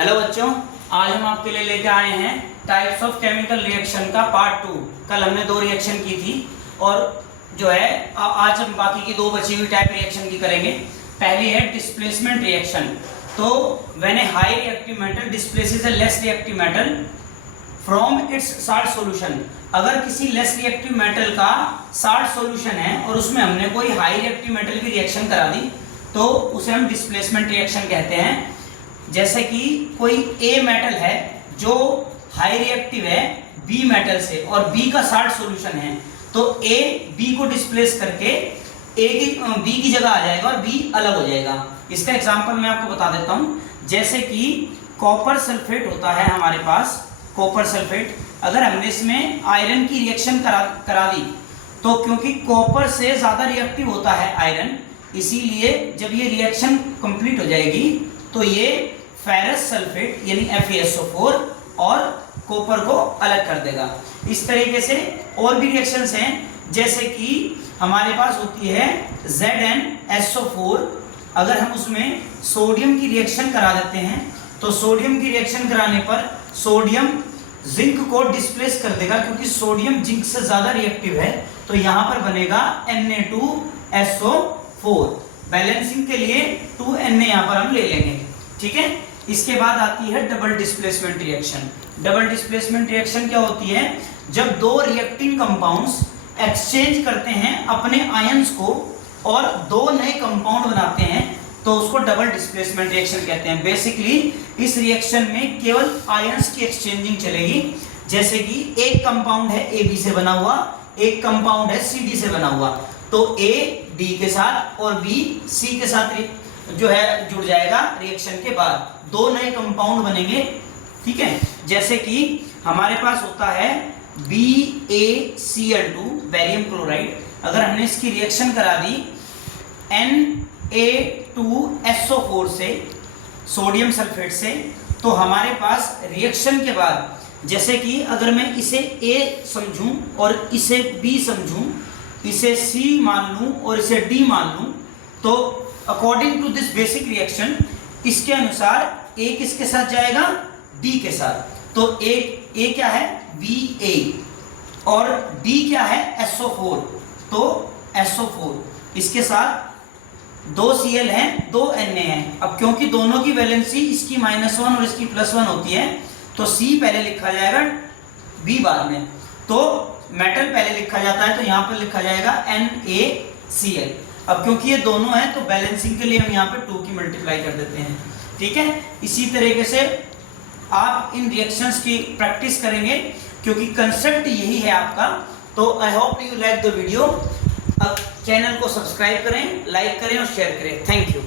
Hello बच्चों, आज हम आपके लिए लेके आए हैं टाइप्स ऑफ केमिकल रिएक्शन का पार्ट 2। कल हमने 2 रिएक्शन की थी और जो है आज हम बाकी की 2 बची हुई टाइप रिएक्शन की करेंगे। पहली है डिस्प्लेसमेंट रिएक्शन। तो when A high reactive metal displaces A less reactive metal from its salt solution. अगर किसी लेस रिएक्टिव मेटल का साल्ट सॉल्यूशन है और उसमें हमने कोई हाई रिएक्टिव मेटल की रिएक्शन करा दी तो उसे हम डिस्प्लेसमेंट रिएक्शन कहते हैं। जैसे कि कोई ए मेटल है जो हाई रिएक्टिव है बी मेटल से और बी का साल्ट सॉल्यूशन है, तो ए बी को डिस्प्लेस करके बी की जगह आ जाएगा और बी अलग हो जाएगा। इसका एग्जांपल मैं आपको बता देता हूं। जैसे कि कॉपर सल्फेट होता है हमारे पास, कॉपर सल्फेट, अगर हमने इसमें आयरन की रिएक्शन करा दी तो क्योंकि कॉपर से ज्यादा रिएक्टिव होता है आयरन, इसीलिए जब ये रिएक्शन कंप्लीट हो जाएगी तो ये फेरस सल्फेट यानी FeSO4 और कॉपर को अलग कर देगा। इस तरीके से और भी रिएक्शंस हैं, जैसे कि हमारे पास होती है ZnSO4। अगर हम उसमें सोडियम की रिएक्शन करा देते हैं तो सोडियम की रिएक्शन कराने पर सोडियम जिंक को डिस्प्लेस कर देगा, क्योंकि सोडियम जिंक से ज्यादा रिएक्टिव है। तो यहां पर बनेगा Na2SO4। बैलेंसिंग के लिए 2Na यहां पर हम ले लेंगे, ठीक है। इसके बाद आती है double displacement reaction. Double displacement reaction क्या होती है? जब 2 रिएक्टिंग कंपाउंड्स एक्सचेंज करते हैं अपने आयंस को और 2 नए कंपाउंड बनाते हैं तो उसको डबल डिस्प्लेसमेंट रिएक्शन कहते हैं। बेसिकली इस रिएक्शन में केवल आयंस की एक्सचेंजिंग चलेगी। जैसे कि एक कंपाउंड है AB से बना हुआ, एक कंपाउंड है CD से बना हुआ, तो A D के साथ और B C के साथ जो है जुड़ जाएगा। रिएक्शन के बाद 2 नए कंपाउंड बनेंगे, ठीक है। जैसे कि हमारे पास होता है BaCl2 बेरियम क्लोराइड। अगर हमने इसकी रिएक्शन करा दी Na2SO4 से, सोडियम सल्फेट से, तो हमारे पास रिएक्शन के बाद, जैसे कि अगर मैं इसे A समझूं और इसे B समझूं, इसे C मान लूं और इसे D मान लूं, तो according to this basic reaction इसके अनुसार A किसके साथ जाएगा? D के साथ। तो A क्या है? Ba और D क्या है? SO4। तो SO4 इसके साथ 2 Cl है, 2 Na है। अब क्योंकि दोनों की वैलेंसी इसकी -1 और इसकी +1 होती है तो C पहले लिखा जाएगा, B बाद में। तो मेटल पहले लिखा जाता है तो यहां पर लिखा जाएगा NaCl। अब क्योंकि ये दोनों हैं तो बैलेंसिंग के लिए हम यहाँ पे 2 की मल्टीप्लाई कर देते हैं, ठीक है। इसी तरीके से आप इन रिएक्शंस की प्रैक्टिस करेंगे क्योंकि कंसेप्ट यही है आपका। तो I hope you like the video. अब चैनल को सब्सक्राइब करें, लाइक करें और शेयर करें। Thank you.